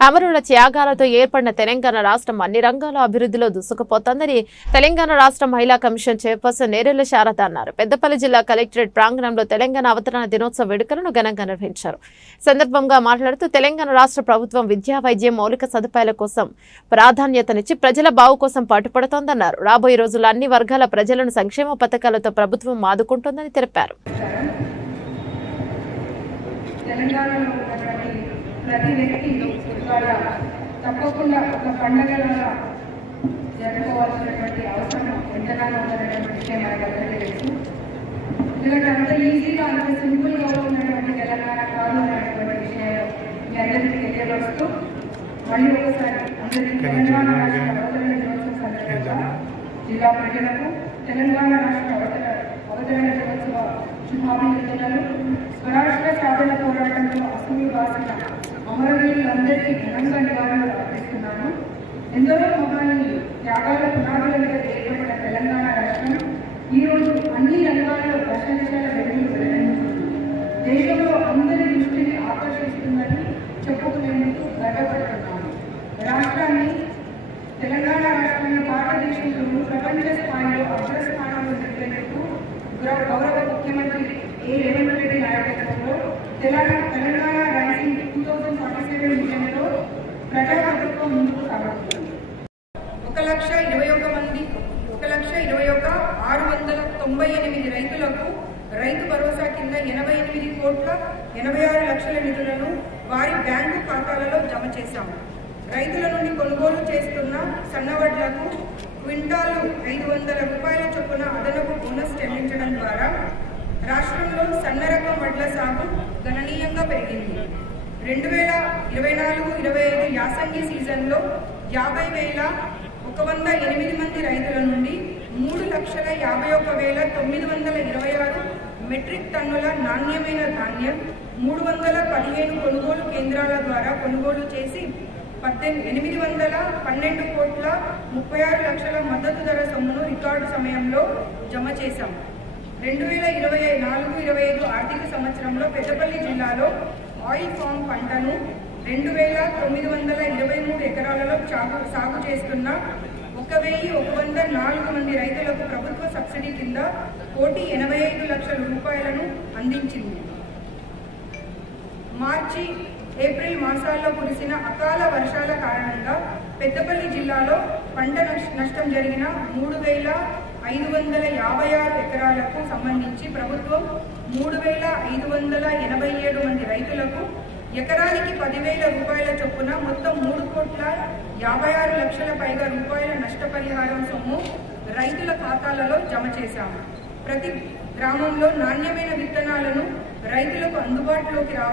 అమరుల త్యాగాలతో ఏర్పడిన తెలంగాణ రాష్ట్రం అన్ని రంగాల అభివృద్ధిలో దూసుకుపోతోందని తెలంగాణ రాష్ట్ర మహిళా కమిషన్ చైర్పర్సన్ నేరెళ్ల శారద అన్నారు. పెద్దపల్లి జిల్లా కలెక్టరేట్ ప్రాంగణంలో తెలంగాణ అవతరణ దినోత్సవ వేడుకలను ఘనంగా నిర్వహించారు. సందర్భంగా మాట్లాడుతూ తెలంగాణ రాష్ట్ర ప్రభుత్వం విద్యా, వైద్యం, మౌలిక సదుపాయాల కోసం ప్రాధాన్యతనిచ్చి ప్రజల బావు కోసం పాటుపడుతోందన్నారు. రాబోయే రోజుల్లో అన్ని వర్గాల ప్రజలను సంక్షేమ పథకాలతో ప్రభుత్వం ఆదుకుంటోందని తెలిపారు. ప్రతి వ్యక్తి తప్పకుండా ఒక పండుగగా జరుపుకోవాల్సినటువంటి అవసరం ఎంతగానో ఉన్నటువంటి విషయం మనకందరికీ తెలుసు. ఎందుకంటే అంత ఈజీగా అంత సింపుల్గా ఉన్నటువంటి తెలంగాణ కాదు అనేటువంటి విషయాలు మీ అందరికీ తెలియవస్తూ మళ్ళీ ఒకసారి అందరికీ తెలంగాణ రాష్ట్ర అవతరణ దినోత్సవం సందర్భంగా జిల్లా ప్రజలకు తెలంగాణ రాష్ట్ర అవతరణ దినోత్సవ శుభాభినందనలు. స్వరాష్ట్ర సాధన పోరాటంలో అసలు బాసిన అమరవీరులందరికీ ఘనంగా నివాళులు అర్పిస్తున్నాను. ఎందరో మహానీయులు త్యాగాల పునాదుల మీద ఏర్పడిన తెలంగాణ రాష్ట్రం ఈరోజు అన్ని రంగాల్లో దశల వెలుగులు వెలువడుతుంది. దేశంలో అందరి దృష్టిని ఆకర్షిస్తుందని చెప్పుకునేందుకు గర్వపడుతున్నాను. రాష్ట్రాన్ని తెలంగాణ రాష్ట్రాన్ని భారతదేశంలో ప్రపంచ స్థాయిలో అగ్రస్థానంలో నిలిపేందుకు గౌరవ ముఖ్యమంత్రి రేవంత్ రెడ్డి నాయకత్వంలో తెలంగాణ రైజింగ్ 2047 మిషన్లో ప్రజాప్రభుత్వం ముందుకు సాగుతుంది. 1,21,698 రైతులకు రైతు భరోసా కింద 88,86,00,000 నిధులను వారి బ్యాంకు ఖాతాలలో జమ చేశాము. రైతుల నుండి కొనుగోలు చేస్తున్న సన్నవడ్లకు క్వింటాలు 500 రూపాయల చొప్పున అదనపు బోనస్ చెల్లించడం ద్వారా రాష్ట్రంలో సన్న రకం వడ్ల సాగు గణనీయంగా పెరిగింది. 2024-25 యాసంగి సీజన్లో 50,108 మంది రైతుల నుండి 3,51,926 మెట్రిక్ టన్నుల నాణ్యమైన ధాన్యం 315 కొనుగోలు కేంద్రాల ద్వారా కొనుగోలు చేసి 812,36,00,000 మద్దతు ధర సొమ్మును రికార్డు సమయంలో జమ చేశాం. 2024-25 ఆర్థిక సంవత్సరంలో పెద్దపల్లి జిల్లాలో ఆయిల్ ఫామ్ పంటను 2,923 ఎకరాలలో సాగు చేస్తున్న 1,104 మంది రైతులకు ప్రభుత్వ సబ్సిడీ కింద 1,85 లక్షల రూపాయలను అందించింది. మార్చి, ఏప్రిల్ మాసాల్లో కురిసిన అకాల వర్షాల కారణంగా పెద్దపల్లి జిల్లాలో పంట నష్టం జరిగిన 3,556 ఎకరాలకు సంబంధించి ప్రభుత్వం 3,587 మంది రైతులకు ఎకరానికి 10,000 రూపాయల చొప్పున మొత్తం 3,56,00,000 పైగా రూపాయల నష్టపరిహారం సొమ్ము రైతుల ఖాతాలలో జమ చేశాము. ప్రతి గ్రామంలో నాణ్యమైన విత్తనాలను రైతులకు అందుబాటులోకి రావడం